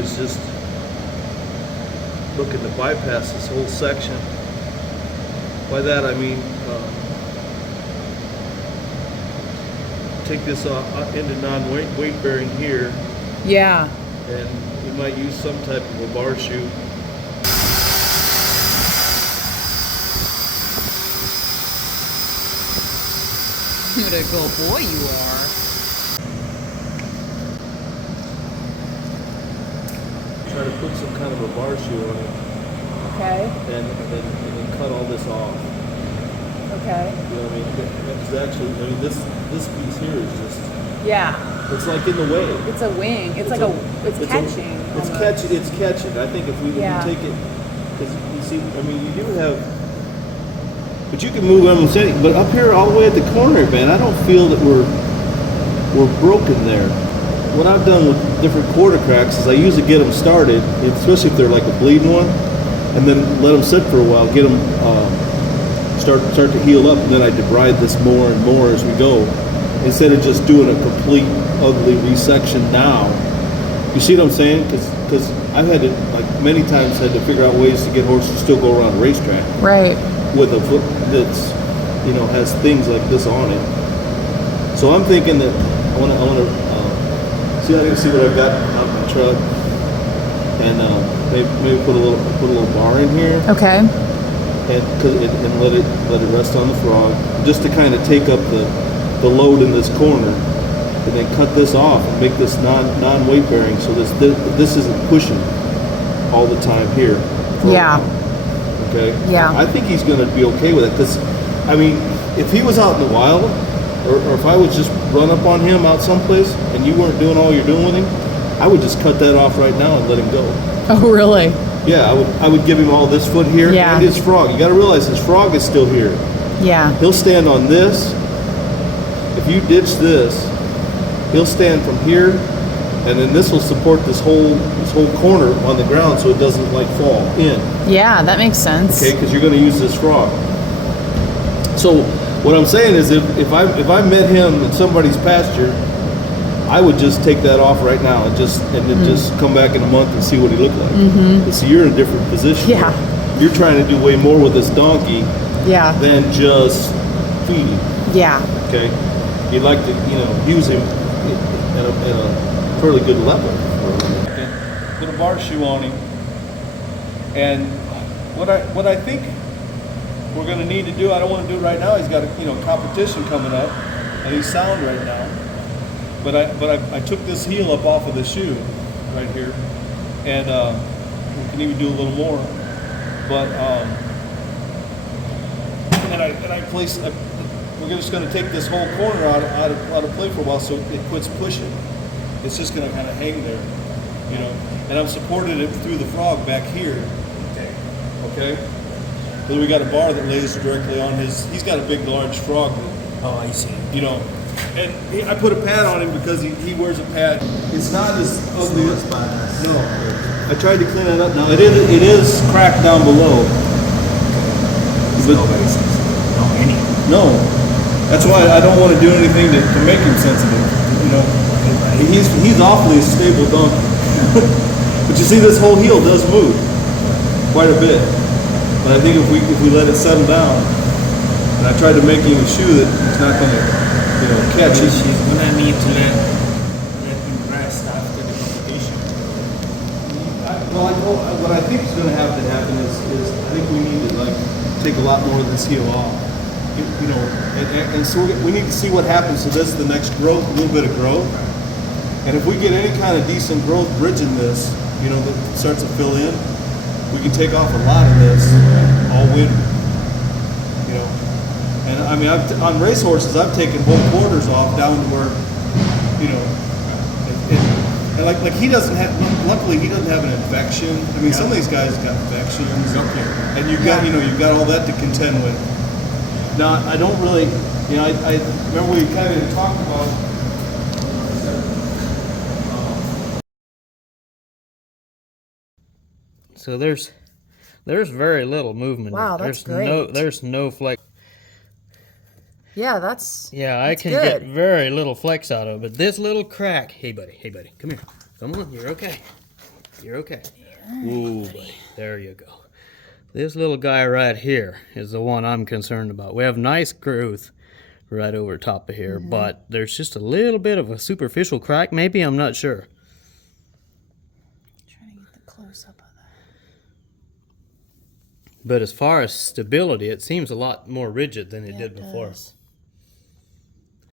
is just looking to bypass this whole section. By that I mean take this into non-weight bearing here. Yeah. And we might use some type of a bar shoe. What a good boy you are. Try to put some kind of a bar shoe on it. Okay. And then cut all this off. Okay. You know what I mean? Because actually, I mean, this piece here is just... Yeah. It's like in the way. It's a wing. It's catching. It's catching. I think if we take it... Because you see, I mean, you do have... But you can move them and say, but up here all the way at the corner, man, I don't feel that we're broken there. What I've done with different quarter cracks is I usually get them started, especially if they're like a bleeding one, and then let them sit for a while, get them start to heal up, and then I debride this more and more as we go, instead of just doing a complete ugly resection now. You see what I'm saying? Because I've had to, like many times, had to figure out ways to get horses to still go around a racetrack. Right. With a foot that's, you know, has things like this on it. So I'm thinking that I want to see what I've got out in my truck, and maybe put a little bar in here. Okay. And let it rest on the frog, just to kind of take up the load in this corner, and then cut this off and make this non-weight bearing, so this isn't pushing all the time here. Yeah. Okay. Yeah. I think he's going to be okay with it, because, I mean, if he was out in the wild, or if I would just run up on him out someplace and you weren't doing all you're doing with him, I would just cut that off right now and let him go. Oh, really? Yeah, I would give him all this foot here and his frog. You got to realize his frog is still here. Yeah. He'll stand on this. If you ditch this, he'll stand from here, and then this will support this whole corner on the ground, so it doesn't like fall in. Yeah, that makes sense. Okay, because you're going to use this frog. So what I'm saying is, if I met him in somebody's pasture, I would just take that off right now and then just come back in a month and see what he looked like. Mm-hmm. So you're in a different position. Yeah. You're trying to do way more with this donkey. Yeah. Than just feeding. Yeah. Okay. You'd like to, use him at a fairly good level. Okay. Put a bar shoe on him, and what I think we're going to need to do, I don't want to do it right now. He's got a competition coming up, and he's sound right now. But I took this heel up off of the shoe right here, and we can even do a little more. But and I placed. We're just going to take this whole corner out of play for a while, so it quits pushing. It's just going to kind of hang there, And I've supported it through the frog back here. Okay. Then we got a bar that lays directly on his. He's got a big, large frog. Oh, I see. And I put a pad on him because he wears a pad. It's not as ugly as no. I tried to clean it up. Now it is cracked down below. No. That's why I don't want to do anything to make him sensitive. He's awfully stable donkey. But you see, this whole heel does move quite a bit. But I think if we let it settle down, and I tried to make him a shoe that he's not going to catch it. She's gonna need to let him rest after the competition. What I think is going to have to happen is I think we need to take a lot more of this heel off. And so we need to see what happens. So this is the next growth, a little bit of growth. And if we get any kind of decent growth bridging this, that starts to fill in, we can take off a lot of this all winter. And I mean, on racehorses, I've taken whole quarters off down to where, and like he doesn't have. Luckily, he doesn't have an infection. I mean, some of these guys got infections, and you've got all that to contend with. Now, I don't really, I remember we kind of talked about. So there's very little movement. Wow, that's great. There's no flex. Yeah, that's I can good. get very little flex out of it. But this little crack, hey buddy, come here. Come on, you're okay. You're okay. Ooh, buddy. There you go. This little guy right here is the one I'm concerned about. We have nice growth right over top of here, but there's just a little bit of a superficial crack. Maybe, I'm not sure. Trying to get the close up of that. But as far as stability, it seems a lot more rigid than it Yeah, did it before. does.